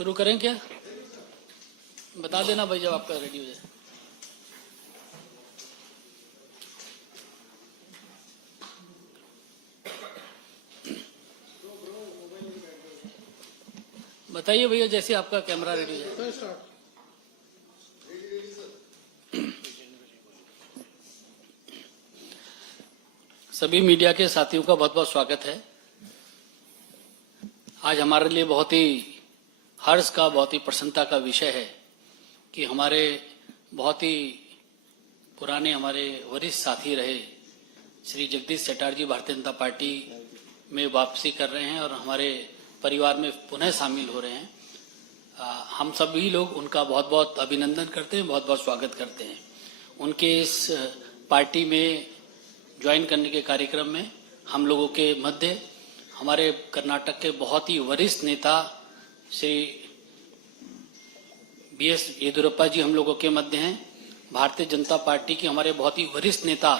शुरू करें क्या? बता देना भाई जब आपका रेडी हो जाए। बताइए भैया जैसे आपका कैमरा रेडी हो जाए। सभी मीडिया के साथियों का बहुत बहुत स्वागत है। आज हमारे लिए बहुत ही हर्ष का, बहुत ही प्रसन्नता का विषय है कि हमारे बहुत ही पुराने, हमारे वरिष्ठ साथी रहे श्री जगदीश शेट्टार जी भारतीय जनता पार्टी में वापसी कर रहे हैं और हमारे परिवार में पुनः शामिल हो रहे हैं। हम सभी लोग उनका बहुत बहुत अभिनंदन करते हैं, बहुत बहुत स्वागत करते हैं। उनके इस पार्टी में ज्वाइन करने के कार्यक्रम में हम लोगों के मध्य हमारे कर्नाटक के बहुत ही वरिष्ठ नेता श्री BS येदियुरप्पा जी हम लोगों के मध्य हैं। भारतीय जनता पार्टी के हमारे बहुत ही वरिष्ठ नेता,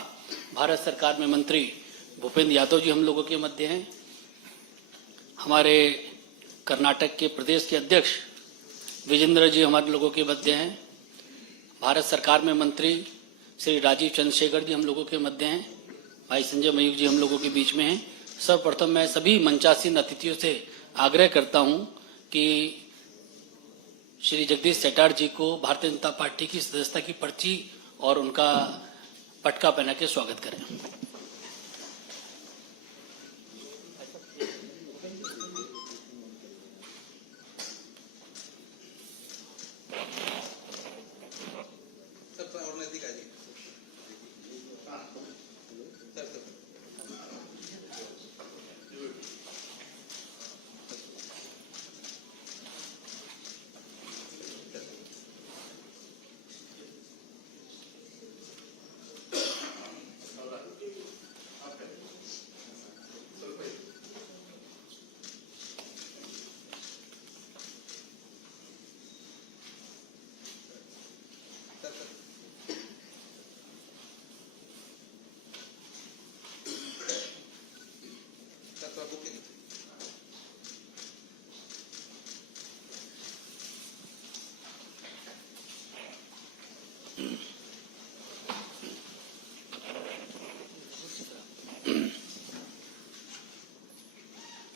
भारत सरकार में मंत्री भूपेंद्र यादव जी हम लोगों के मध्य हैं। हमारे कर्नाटक के प्रदेश के अध्यक्ष विजेंद्र जी हमारे लोगों के मध्य हैं। भारत सरकार में मंत्री श्री राजीव चंद्रशेखर जी हम लोगों के मध्य हैं। भाई संजय मयूख जी हम लोगों के बीच में हैं। सर्वप्रथम मैं सभी मंचासीन अतिथियों से आग्रह करता हूं कि श्री जगदीश शेट्टार जी को भारतीय जनता पार्टी की सदस्यता की पर्ची और उनका पटका पहना के स्वागत करें।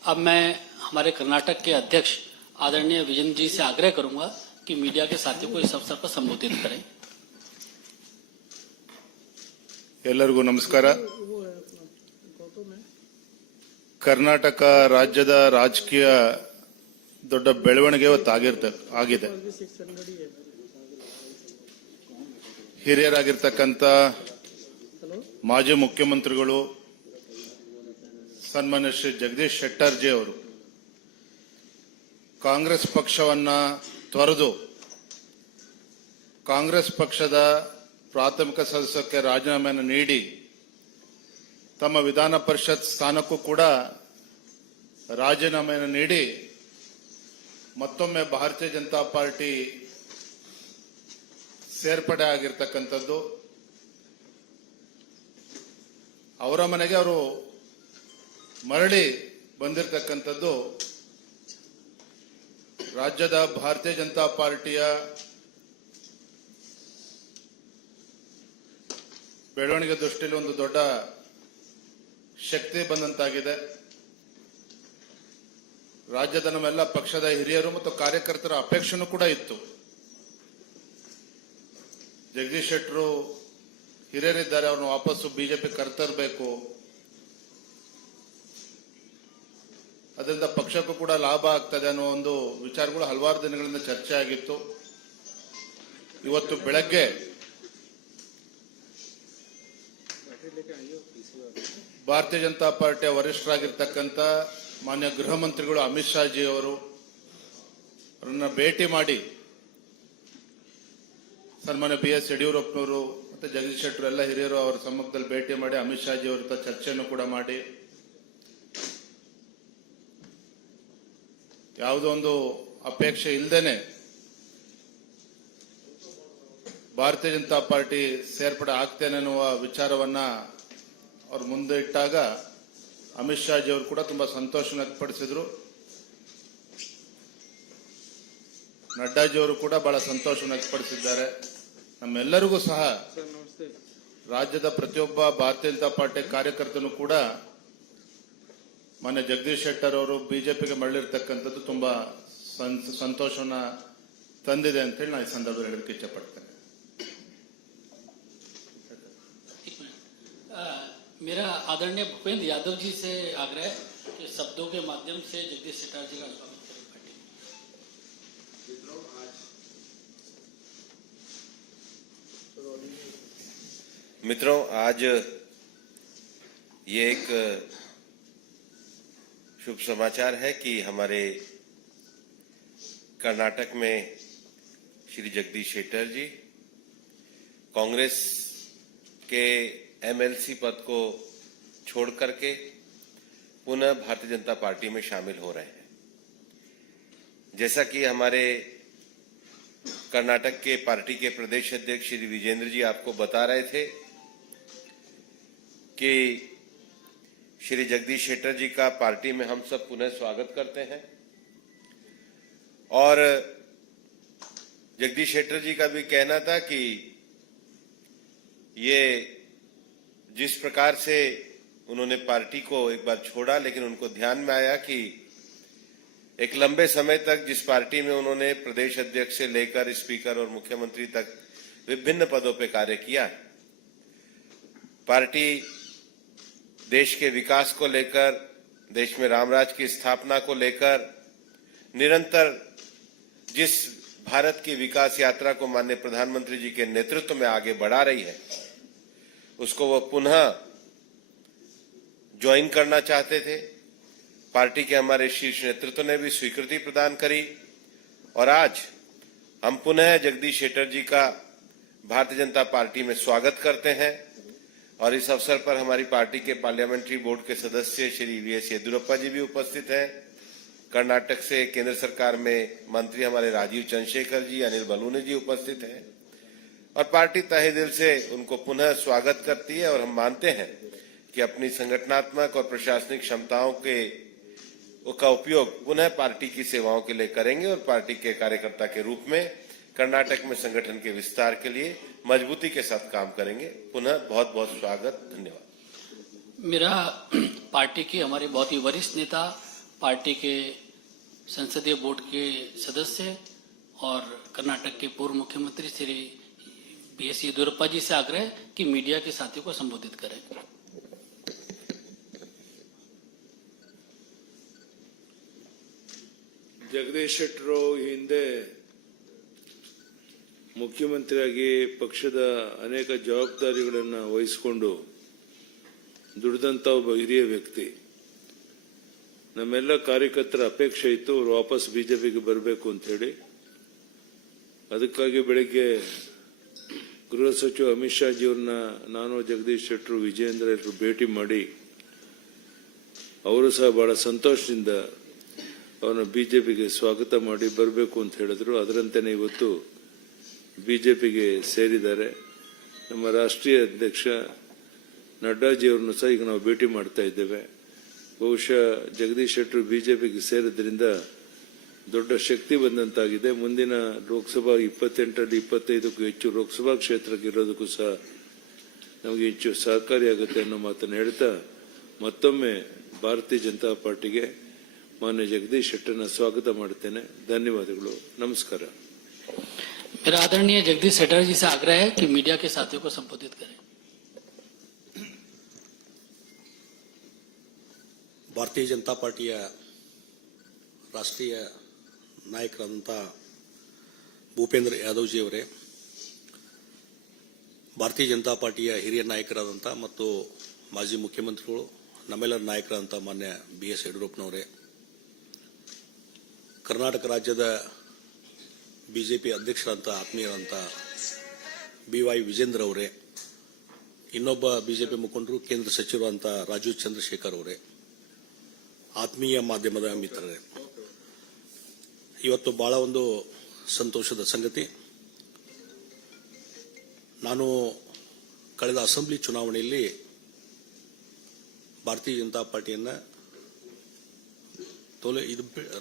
अब मैं हमारे कर्नाटक के अध्यक्ष आदरणीय विजेंद्र जी से आग्रह करूंगा कि मीडिया के साथियों को इस अवसर पर संबोधित करें। ಎಲ್ಲರಿಗೂ ನಮಸ್ಕಾರ। ಕರ್ನಾಟಕ ರಾಜ್ಯದ ರಾಜಕೀಯ ದೊಡ್ಡ ಬೆಳವಣಿಗೆ ಆಗಿದೆ। ಹಿರಿಯರಾಗಿರ್ತಕ್ಕಂಥ ಮಾಜಿ ಮುಖ್ಯಮಂತ್ರಿಗಳು ಸನ್ಮಾನ್ಯ ಶ್ರೀ ಜಗದೀಶ್ ಶೆಟ್ಟರ್ ಜಿ ಅವರು ಕಾಂಗ್ರೆಸ್ ಪಕ್ಷವನ್ನ ತೊರೆದು ಕಾಂಗ್ರೆಸ್ ಪಕ್ಷದ ಪ್ರಾಥಮಿಕ ಸದಸ್ಯಕ್ಕೆ ರಾಜೀನಾಮೆಯನ್ನು ನೀಡಿ ತಮ್ಮ ವಿಧಾನ ಪರಿಷತ್ ಸ್ಥಾನಕ್ಕೂ ಕೂಡ ರಾಜೀನಾಮೆಯನ್ನು ನೀಡಿ ಮತ್ತೊಮ್ಮೆ ಭಾರತೀಯ ಜನತಾ ಪಾರ್ಟಿ ಸೇರ್ಪಡೆ ಆಗಿರ್ತಕ್ಕಂಥದ್ದು, ಅವರ ಮನೆಗೆ ಅವರು ಮರಳಿ ಬಂದಿರತಕ್ಕಂಥದ್ದು ರಾಜ್ಯದ ಭಾರತೀಯ ಜನತಾ ಪಾರ್ಟಿಯ ಬೆಳವಣಿಗೆ ದೃಷ್ಟಿಯಲ್ಲಿ ಒಂದು ದೊಡ್ಡ ಶಕ್ತಿ ಬಂದಂತಾಗಿದೆ। ರಾಜ್ಯದ ನಮ್ಮೆಲ್ಲ ಪಕ್ಷದ ಹಿರಿಯರು ಮತ್ತು ಕಾರ್ಯಕರ್ತರ ಅಪೇಕ್ಷೆನೂ ಕೂಡ ಇತ್ತು। ಜಗದೀಶ್ ಶೆಟ್ಟರು ಹಿರಿಯರಿದ್ದಾರೆ, ಅವ್ರನ್ನ ವಾಪಸ್ಸು ಬಿಜೆಪಿ ಕರೆತರಬೇಕು, ಅದರಿಂದ ಪಕ್ಷಕ್ಕೂ ಕೂಡ ಲಾಭ ಆಗ್ತದೆ ಅನ್ನೋ ಒಂದು ವಿಚಾರಗಳು ಹಲವಾರು ದಿನಗಳಿಂದ ಚರ್ಚೆ ಆಗಿತ್ತು। ಇವತ್ತು ಬೆಳಗ್ಗೆ ಭಾರತೀಯ ಜನತಾ ಪಾರ್ಟಿಯ ವರಿಷ್ಠರಾಗಿರ್ತಕ್ಕಂಥ ಮಾನ್ಯ ಗೃಹ ಮಂತ್ರಿಗಳು ಅಮಿತ್ ಶಾ ಜಿ ಅವರನ್ನ ಭೇಟಿ ಮಾಡಿ ಸನ್ಮಾನ್ಯ BS ಯಡಿಯೂರಪ್ಪನವರು ಮತ್ತೆ ಜಗದೀಶ್ ಶೆಟ್ಟರ್ ಎಲ್ಲ ಹಿರಿಯರು ಅವರ ಸಮ್ಮುಖದಲ್ಲಿ ಭೇಟಿ ಮಾಡಿ ಅಮಿತ್ ಶಾ ಜಿ ಅವರ ಚರ್ಚೆಯನ್ನು ಕೂಡ ಮಾಡಿ ಯಾವುದೋ ಒಂದು ಅಪೇಕ್ಷೆ ಇಲ್ಲದೇನೆ ಭಾರತೀಯ ಜನತಾ ಪಾರ್ಟಿ ಸೇರ್ಪಡೆ ಆಗ್ತೇನೆ ಅನ್ನುವ ವಿಚಾರವನ್ನ ಅವರು ಮುಂದೆ ಇಟ್ಟಾಗ ಅಮಿತ್ ಶಾ ಜಿ ಅವರು ಕೂಡ ತುಂಬಾ ಸಂತೋಷ ವ್ಯಕ್ತಪಡಿಸಿದ್ರು। ನಡ್ಡಾಜಿಯವರು ಕೂಡ ಬಹಳ ಸಂತೋಷವನ್ನು ವ್ಯಕ್ತಪಡಿಸಿದ್ದಾರೆ. ನಮ್ಮೆಲ್ಲರಿಗೂ ಸಹ ರಾಜ್ಯದ ಪ್ರತಿಯೊಬ್ಬ ಭಾರತೀಯ ಜನತಾ ಪಾರ್ಟಿ ಕಾರ್ಯಕರ್ತನು ಕೂಡ ಮಾನ್ಯ ಜಗದೀಶ್ ಶೆಟ್ಟರ್ ಅವರು ಬಿಜೆಪಿಗೆ ಮರಳಿರ್ತಕ್ಕಂಥದ್ದು ತುಂಬಾ ಸಂತೋಷವನ್ನ ತಂದಿದೆ ಅಂತ ಹೇಳಿ ನಾನು ಈ ಸಂದರ್ಭದಲ್ಲಿ ಹೇಳಲಿಕ್ಕೆ ಇಚ್ಛೆಪಡ್ತೇನೆ. मेरा आदरणीय भूपेंद्र यादव जी से आग्रह कि शब्दों के माध्यम से जगदीश शेट्टर जी का स्वागत करें पार्टी। मित्रों, आज ये एक शुभ समाचार है कि हमारे कर्नाटक में श्री जगदीश शेट्टर जी कांग्रेस के एमएलसी पद को छोड़ करके पुनः भारतीय जनता पार्टी में शामिल हो रहे हैं। जैसा कि हमारे कर्नाटक के पार्टी के प्रदेश अध्यक्ष श्री विजेंद्र जी आपको बता रहे थे कि श्री जगदीश शेट्टर जी का पार्टी में हम सब पुनः स्वागत करते हैं और जगदीश शेट्टर जी का भी कहना था कि ये जिस प्रकार से उन्होंने पार्टी को एक बार छोड़ा, लेकिन उनको ध्यान में आया कि एक लंबे समय तक जिस पार्टी में उन्होंने प्रदेश अध्यक्ष से लेकर स्पीकर और मुख्यमंत्री तक विभिन्न पदों पर कार्य किया, पार्टी देश के विकास को लेकर, देश में रामराज की स्थापना को लेकर निरंतर जिस भारत की विकास यात्रा को माननीय प्रधानमंत्री जी के नेतृत्व में आगे बढ़ा रही है, उसको वो पुनः ज्वाइन करना चाहते थे। पार्टी के हमारे शीर्ष नेतृत्व ने भी स्वीकृति प्रदान करी और आज हम पुनः जगदीश शेट्टर जी का भारतीय जनता पार्टी में स्वागत करते हैं। और इस अवसर पर हमारी पार्टी के पार्लियामेंट्री बोर्ड के सदस्य श्री वीएस येदियुरप्पा जी भी उपस्थित हैं। कर्नाटक से केंद्र सरकार में मंत्री हमारे राजीव चंद्रशेखर जी, अनिल बलूनी जी उपस्थित हैं और पार्टी तहे दिल से उनको पुनः स्वागत करती है और हम मानते हैं कि अपनी संगठनात्मक और प्रशासनिक क्षमताओं का उपयोग पुनः पार्टी की सेवाओं के लिए करेंगे और पार्टी के कार्यकर्ता के रूप में कर्नाटक में संगठन के विस्तार के लिए मजबूती के साथ काम करेंगे। पुनः बहुत बहुत स्वागत, धन्यवाद। मेरा पार्टी के हमारे बहुत ही वरिष्ठ नेता, पार्टी के संसदीय बोर्ड के सदस्य और कर्नाटक के पूर्व मुख्यमंत्री श्री बीएस येदियुरप्पा जी से आग्रह कि मीडिया के साथियों को संबोधित करें। ಜಗದೀಶ್ ಶೆಟ್ಟರು ಹಿಂದೆ ಮುಖ್ಯಮಂತ್ರಿಯಾಗಿ ಪಕ್ಷದ ಅನೇಕ ಜವಾಬ್ದಾರಿಗಳನ್ನು ವಹಿಸಿಕೊಂಡು ದುಡಿದಂತ ಒಬ್ಬ ಹಿರಿಯ ವ್ಯಕ್ತಿ. ನಮ್ಮೆಲ್ಲ ಕಾರ್ಯಕರ್ತರ ಅಪೇಕ್ಷೆ ಇತ್ತು ಅವರು ವಾಪಸ್ ಬಿಜೆಪಿಗೆ ಬರಬೇಕು ಅಂತ ಹೇಳಿ. ಅದಕ್ಕಾಗಿ ಬೆಳಿಗ್ಗೆ ಗೃಹ ಸಚಿವ ಅಮಿತ್ ಶಾ ಜಿಯವ್ರನ್ನ ನಾನು, ಜಗದೀಶ್ ಶೆಟ್ಟರು, ವಿಜೇಂದ್ರ ಎಲ್ಲರೂ ಭೇಟಿ ಮಾಡಿ ಅವರು ಸಹ ಬಹಳ ಸಂತೋಷದಿಂದ ಅವರನ್ನ ಬಿಜೆಪಿಗೆ ಸ್ವಾಗತ ಮಾಡಿ ಬರಬೇಕು ಅಂತ ಹೇಳಿದ್ರು. ಅದರಂತೆಯೇ ಇವತ್ತು ಬಿಜೆಪಿಗೆ ಸೇರಿದ್ದಾರೆ. ನಮ್ಮ ರಾಷ್ಟ್ರೀಯ ಅಧ್ಯಕ್ಷ ನಡ್ಡಾಜಿಯವರನ್ನು ಸಹ ಈಗ ನಾವು ಭೇಟಿ ಮಾಡ್ತಾ ಇದ್ದೇವೆ. ಬಹುಶಃ ಜಗದೀಶ್ ಶೆಟ್ಟರು ಬಿಜೆಪಿಗೆ ಸೇರಿದ್ರಿಂದ ದೊಡ್ಡ ಶಕ್ತಿ ಬಂದಂತಾಗಿದೆ. ಮುಂದಿನ ಲೋಕಸಭಾ 28ರಲ್ಲಿ 25ಕ್ಕೂ ಹೆಚ್ಚು ಲೋಕಸಭಾ ಕ್ಷೇತ್ರಕ್ಕೆ ಇರೋದಕ್ಕೂ ಸಹ ನಮಗೆ ಹೆಚ್ಚು ಸಹಕಾರಿಯಾಗುತ್ತೆ ಅನ್ನೋ ಮಾತನ್ನು ಹೇಳ್ತಾ ಮತ್ತೊಮ್ಮೆ ಭಾರತೀಯ ಜನತಾ ಪಾರ್ಟಿಗೆ ಮಾನ್ಯ ಜಗದೀಶ್ ಶೆಟ್ಟರ್ನ ಸ್ವಾಗತ ಮಾಡ್ತೇನೆ. ಧನ್ಯವಾದಗಳು, ನಮಸ್ಕಾರ. मेरा आदरणीय जगदीश शेट्टर जी से आग्रह है कि मीडिया के साथियों को संबोधित करें। ಭಾರತೀಯ ಜನತಾ ಪಾರ್ಟಿಯ ರಾಷ್ಟ್ರೀಯ ನಾಯಕರಾದಂಥ ಭೂಪೇಂದ್ರ ಯಾದವ್ ಜಿ ಅವರೇ, ಭಾರತೀಯ ಜನತಾ ಪಾರ್ಟಿಯ ಹಿರಿಯ ನಾಯಕರಾದಂಥ ಮತ್ತು ಮಾಜಿ ಮುಖ್ಯಮಂತ್ರಿಗಳು, ನಮ್ಮೆಲ್ಲರ ನಾಯಕರಾದಂಥ ಮಾನ್ಯ BS ಯಡಿಯೂರಪ್ಪನವರೇ, ಕರ್ನಾಟಕ ರಾಜ್ಯದ ಬಿಜೆಪಿ ಅಧ್ಯಕ್ಷರಾದಂಥ ಆತ್ಮೀಯರಾದಂಥ BY ವಿಜೇಂದ್ರ ಅವರೇ, ಇನ್ನೊಬ್ಬ ಬಿಜೆಪಿ ಮುಖಂಡರು ಕೇಂದ್ರ ಸಚಿವರಾದಂಥ ರಾಜೀವ್ ಚಂದ್ರಶೇಖರ್ ಅವರೇ, ಆತ್ಮೀಯ ಮಾಧ್ಯಮದ ಮಿತ್ರರೇ, ಇವತ್ತು ಬಹಳ ಒಂದು ಸಂತೋಷದ ಸಂಗತಿ. ನಾನು ಕಳೆದ ಅಸೆಂಬ್ಲಿ ಚುನಾವಣೆಯಲ್ಲಿ ಭಾರತೀಯ ಜನತಾ ಪಾರ್ಟಿಯನ್ನು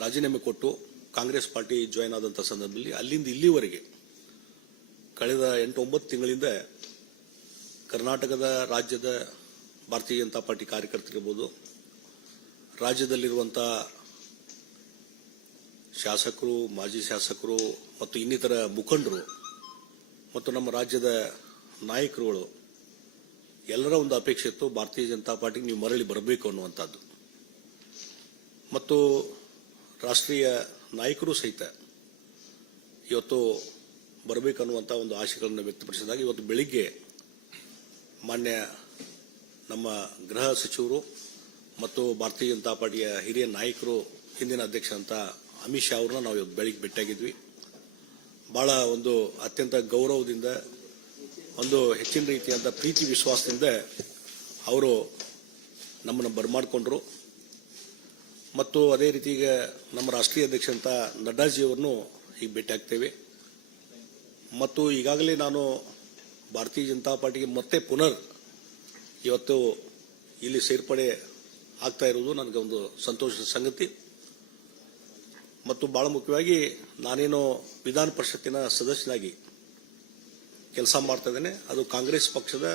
ರಾಜೀನಾಮೆ ಕೊಟ್ಟು ಕಾಂಗ್ರೆಸ್ ಪಾರ್ಟಿ ಜಾಯ್ನ್ ಆದಂಥ ಸಂದರ್ಭದಲ್ಲಿ ಅಲ್ಲಿಂದ ಇಲ್ಲಿವರೆಗೆ ಕಳೆದ 8-9 ತಿಂಗಳಿಂದ ಕರ್ನಾಟಕದ ರಾಜ್ಯದ ಭಾರತೀಯ ಜನತಾ ಪಾರ್ಟಿ ಕಾರ್ಯಕರ್ತರಿರ್ಬೋದು, ರಾಜ್ಯದಲ್ಲಿರುವಂಥ ಶಾಸಕರು, ಮಾಜಿ ಶಾಸಕರು ಮತ್ತು ಇನ್ನಿತರ ಮುಖಂಡರು ಮತ್ತು ನಮ್ಮ ರಾಜ್ಯದ ನಾಯಕರುಗಳು ಎಲ್ಲರ ಒಂದು ಅಪೇಕ್ಷೆ ಇತ್ತು, ಭಾರತೀಯ ಜನತಾ ಪಾರ್ಟಿಗೆ ನೀವು ಮರಳಿ ಬರಬೇಕು ಅನ್ನುವಂಥದ್ದು. ಮತ್ತು ರಾಷ್ಟ್ರೀಯ ನಾಯಕರು ಸಹಿತ ಇವತ್ತು ಬರಬೇಕನ್ನುವಂಥ ಒಂದು ಆಶೆಗಳನ್ನು ವ್ಯಕ್ತಪಡಿಸಿದಾಗ ಇವತ್ತು ಬೆಳಿಗ್ಗೆ ಮಾನ್ಯ ನಮ್ಮ ಗೃಹ ಸಚಿವರು ಮತ್ತು ಭಾರತೀಯ ಜನತಾ ಪಾರ್ಟಿಯ ಹಿರಿಯ ನಾಯಕರು, ಹಿಂದಿನ ಅಧ್ಯಕ್ಷ ಅಂತ ಅಮಿತ್ ಶಾ ಅವ್ರನ್ನ ನಾವು ಇವತ್ತು ಬೆಳಿಗ್ಗೆ ಭೇಟಿಯಾಗಿದ್ವಿ. ಬಹಳ ಒಂದು ಅತ್ಯಂತ ಗೌರವದಿಂದ, ಒಂದು ಹೆಚ್ಚಿನ ರೀತಿಯಾದ ಪ್ರೀತಿ ವಿಶ್ವಾಸದಿಂದ ಅವರು ನಮ್ಮನ್ನು ಬರಮಾಡಿಕೊಂಡ್ರು. ಮತ್ತು ಅದೇ ರೀತಿ ಈಗ ನಮ್ಮ ರಾಷ್ಟ್ರೀಯ ಅಧ್ಯಕ್ಷ ಅಂತ ನಡ್ಡಾಜಿಯವರನ್ನು ಈಗ ಭೇಟಿಯಾಗ್ತೇವೆ. ಮತ್ತು ಈಗಾಗಲೇ ನಾನು ಭಾರತೀಯ ಜನತಾ ಪಾರ್ಟಿಗೆ ಮತ್ತೆ ಪುನರ್ ಇವತ್ತು ಇಲ್ಲಿ ಸೇರ್ಪಡೆ ಆಗ್ತಾ ಇರುವುದು ನನಗೆ ಒಂದು ಸಂತೋಷದ ಸಂಗತಿ. ಮತ್ತು ಬಹಳ ಮುಖ್ಯವಾಗಿ ನಾನೇನು ವಿಧಾನ ಪರಿಷತ್ತಿನ ಸದಸ್ಯನಾಗಿ ಕೆಲಸ ಮಾಡ್ತಾ ಇದ್ದೇನೆ, ಅದು ಕಾಂಗ್ರೆಸ್ ಪಕ್ಷದ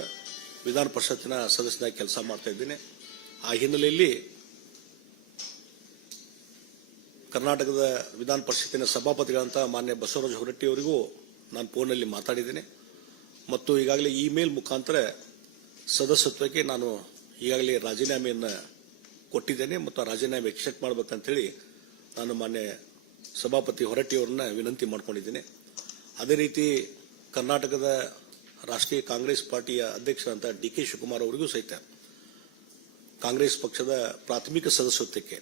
ವಿಧಾನ ಪರಿಷತ್ತಿನ ಸದಸ್ಯನಾಗಿ ಕೆಲಸ ಮಾಡ್ತಾ ಇದ್ದೇನೆ. ಆ ಹಿನ್ನೆಲೆಯಲ್ಲಿ ಕರ್ನಾಟಕದ ವಿಧಾನ ಪರಿಷತ್ತಿನ ಸಭಾಪತಿಗಳಂತ ಮಾನ್ಯ ಬಸವರಾಜ ಹೊರಟ್ಟಿ ಅವರಿಗೂ ನಾನು ಫೋನಲ್ಲಿ ಮಾತಾಡಿದ್ದೇನೆ. ಮತ್ತು ಈಗಾಗಲೇ ಇಮೇಲ್ ಮುಖಾಂತರ ಸದಸ್ಯತ್ವಕ್ಕೆ ನಾನು ಈಗಾಗಲೇ ರಾಜೀನಾಮೆಯನ್ನು ಕೊಟ್ಟಿದ್ದೇನೆ ಮತ್ತು ಆ ರಾಜೀನಾಮೆ ಎಕ್ಸೆಪ್ಟ್ ಮಾಡಬೇಕಂತೇಳಿ ನಾನು ಮಾನ್ಯ ಸಭಾಪತಿ ಹೊರಟ್ಟಿಯವರನ್ನ ವಿನಂತಿ ಮಾಡಿಕೊಂಡಿದ್ದೇನೆ. ಅದೇ ರೀತಿ ಕರ್ನಾಟಕದ ರಾಷ್ಟ್ರೀಯ ಕಾಂಗ್ರೆಸ್ ಪಾರ್ಟಿಯ ಅಧ್ಯಕ್ಷರಂತ ಡಿ ಕೆ ಶಿವಕುಮಾರ್ ಅವರಿಗೂ ಸಹಿತ ಕಾಂಗ್ರೆಸ್ ಪಕ್ಷದ ಪ್ರಾಥಮಿಕ ಸದಸ್ಯತ್ವಕ್ಕೆ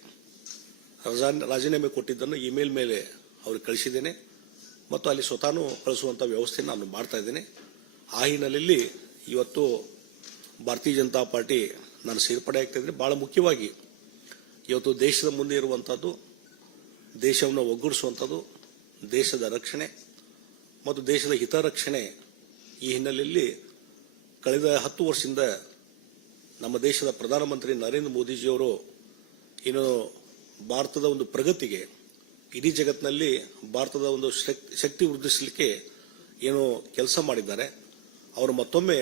ರಾಜೀನಾಮೆ ಕೊಟ್ಟಿದ್ದನ್ನು ಇಮೇಲ್ ಮೇಲೆ ಅವ್ರಿಗೆ ಕಳಿಸಿದ್ದೇನೆ ಮತ್ತು ಅಲ್ಲಿ ಸ್ವತಃ ಕಳಿಸುವಂಥ ವ್ಯವಸ್ಥೆ ನಾನು ಮಾಡ್ತಾ ಇದ್ದೇನೆ. ಆ ಹಿನ್ನೆಲೆಯಲ್ಲಿ ಇವತ್ತು ಭಾರತೀಯ ಜನತಾ ಪಾರ್ಟಿ ನಾನು ಸೇರ್ಪಡೆ ಆಗ್ತಾ ಇದ್ದೇನೆ. ಬಹಳ ಮುಖ್ಯವಾಗಿ ಇವತ್ತು ದೇಶದ ಮುಂದೆ ಇರುವಂಥದ್ದು, ದೇಶವನ್ನು ಒಗ್ಗೂಡಿಸುವಂಥದ್ದು, ದೇಶದ ರಕ್ಷಣೆ ಮತ್ತು ದೇಶದ ಹಿತರಕ್ಷಣೆ. ಈ ಹಿನ್ನೆಲೆಯಲ್ಲಿ ಕಳೆದ 10 ವರ್ಷದಿಂದ ನಮ್ಮ ದೇಶದ ಪ್ರಧಾನಮಂತ್ರಿ ನರೇಂದ್ರ ಮೋದಿಜಿಯವರು ಏನು ಭಾರತದ ಒಂದು ಪ್ರಗತಿಗೆ, ಇಡೀ ಜಗತ್ತಿನಲ್ಲಿ ಭಾರತದ ಒಂದು ಶಕ್ತಿ ವೃದ್ಧಿಸಲಿಕ್ಕೆ ಏನು ಕೆಲಸ ಮಾಡಿದ್ದಾರೆ, ಅವರು ಮತ್ತೊಮ್ಮೆ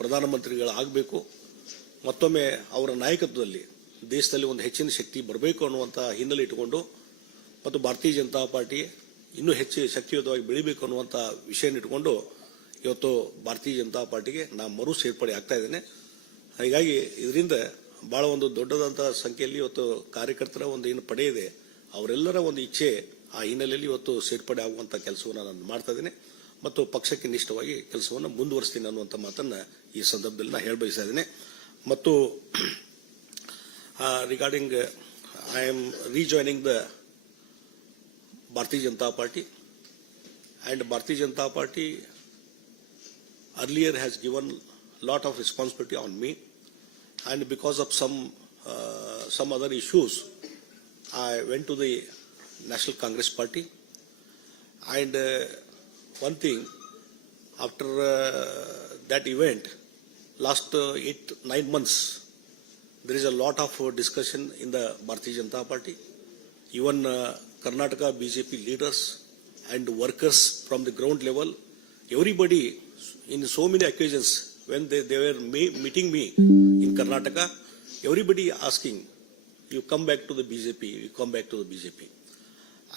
ಪ್ರಧಾನಮಂತ್ರಿಗಳಾಗಬೇಕು, ಮತ್ತೊಮ್ಮೆ ಅವರ ನಾಯಕತ್ವದಲ್ಲಿ ದೇಶದಲ್ಲಿ ಒಂದು ಹೆಚ್ಚಿನ ಶಕ್ತಿ ಬರಬೇಕು ಅನ್ನುವಂಥ ಹಿನ್ನೆಲೆ ಇಟ್ಟುಕೊಂಡು ಮತ್ತು ಭಾರತೀಯ ಜನತಾ ಪಾರ್ಟಿ ಇನ್ನೂ ಹೆಚ್ಚು ಶಕ್ತಿಯುತವಾಗಿ ಬೆಳಿಬೇಕು ಅನ್ನುವಂಥ ವಿಷಯ ಇಟ್ಟುಕೊಂಡು ಇವತ್ತು ಭಾರತೀಯ ಜನತಾ ಪಾರ್ಟಿಗೆ ನಾನು ಮರು ಸೇರ್ಪಡೆ ಆಗ್ತಾ ಇದ್ದೇನೆ. ಹೀಗಾಗಿ ಇದರಿಂದ ಬಹಳ ಒಂದು ದೊಡ್ಡದಂತ ಸಂಖ್ಯೆಯಲ್ಲಿ ಇವತ್ತು ಕಾರ್ಯಕರ್ತರ ಒಂದು ಏನು ಪಡೆ ಇದೆ, ಅವರೆಲ್ಲರ ಒಂದು ಇಚ್ಛೆ, ಆ ಹಿನ್ನೆಲೆಯಲ್ಲಿ ಇವತ್ತು ಸೇರ್ಪಡೆ ಆಗುವಂಥ ಕೆಲಸವನ್ನು ನಾನು ಮಾಡ್ತಾ ಇದ್ದೇನೆ ಮತ್ತು ಪಕ್ಷಕ್ಕೆ ನಿಷ್ಠವಾಗಿ ಕೆಲಸವನ್ನು ಮುಂದುವರಿಸ್ತೀನಿ ಅನ್ನುವಂಥ ಮಾತನ್ನ ಈ ಸಂದರ್ಭದಲ್ಲಿ ನಾನು ಹೇಳಬಯಸ್ತಾ ಇದ್ದೇನೆ. ಮತ್ತು regarding I am rejoining the Bharatiya Janata party, and Bharatiya Janata Party earlier has given lot of responsibility on me, and because of some other issues I went to the National Congress Party. And one thing, after that event, last 8-9 months, there is a lot of discussion in the Bharatiya Janata Party. Even Karnataka BJP leaders and workers from the ground level, everybody in so many occasions when they were meeting me in Karnataka, everybody asking, you come back to the BJP, you come back to the BJP.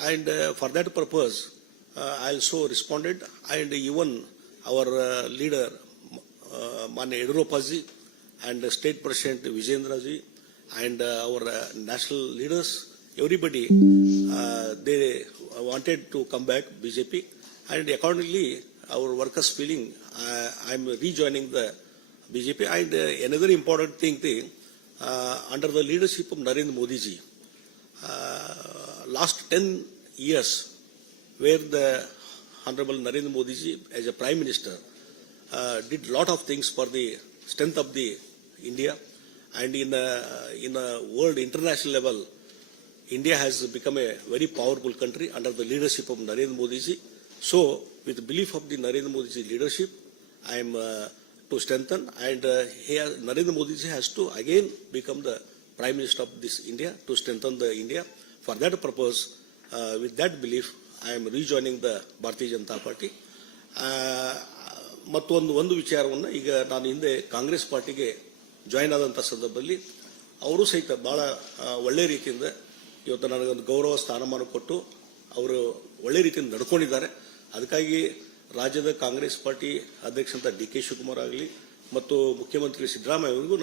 And for that purpose, I also responded, and even our leader, Manya Yediyurappa-ji, and State President Vijayendra ji, and our national leaders, everybody, they wanted to come back BJP, and accordingly, our workers feeling, I am rejoining the BJP. And another important thing, under the leadership of Narendra Modi ji, last 10 years, where the Honorable Narendra Modi ji as a Prime Minister did lot of things for the strength of the India, and in a world international level, India has become a very powerful country under the leadership of Narendra Modi ji. So, with the belief of the Narendra Modi ji leadership, I am to strengthen, and Narendra Modi ji has to again become the Prime Minister of this India to strengthen the India. For that purpose, with that belief, I am rejoining the Bharatiya Janata Party. ಮತ್ತು ಒಂದು ವಿಚಾರವನ್ನು ಈಗ ನಾನು ಹಿಂದೆ ಕಾಂಗ್ರೆಸ್ ಪಾರ್ಟಿಗೆ join ಆದಂಥ ಸಂದರ್ಭದಲ್ಲಿ ಅವರು ಸಹಿತ ಬಹಳ ಒಳ್ಳೆ ರೀತಿಯಿಂದ ಇವತ್ತು ನನಗೊಂದು ಗೌರವ ಸ್ಥಾನಮಾನ ಕೊಟ್ಟು ಅವರು ಒಳ್ಳೆ ರೀತಿಯಿಂದ ನಡ್ಕೊಂಡಿದ್ದಾರೆ. ಅದಕ್ಕಾಗಿ ರಾಜ್ಯದ ಕಾಂಗ್ರೆಸ್ ಪಾರ್ಟಿ ಅಧ್ಯಕ್ಷಂತ ಡಿ.ಕೆ. ಶಿವಕುಮಾರ್ ಆಗಲಿ ಮತ್ತು ಮುಖ್ಯಮಂತ್ರಿ ಸಿದ್ದರಾಮಯ್ಯ ಅವರಿಗೂ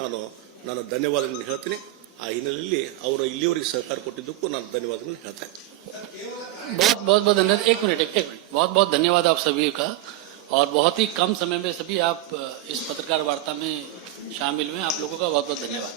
ನಾನು ಧನ್ಯವಾದಗಳನ್ನು ಹೇಳ್ತೀನಿ. ಆ ಹಿನ್ನೆಲೆಯಲ್ಲಿ ಅವರು ಇಲ್ಲಿವರೆಗೆ ಸಹಕಾರ ಕೊಟ್ಟಿದ್ದಕ್ಕೂ ನಾನು ಧನ್ಯವಾದಗಳನ್ನು ಹೇಳ್ತಾ ಇದ್ದೀನಿ. बहुत धन्यवाद. एक मिनट बहुत धन्यवाद आप सभी का, और बहुत ही कम समय में सभी आप इस पत्रकार वार्ता में शामिल हुए. आप लोगों का बहुत बहुत धन्यवाद.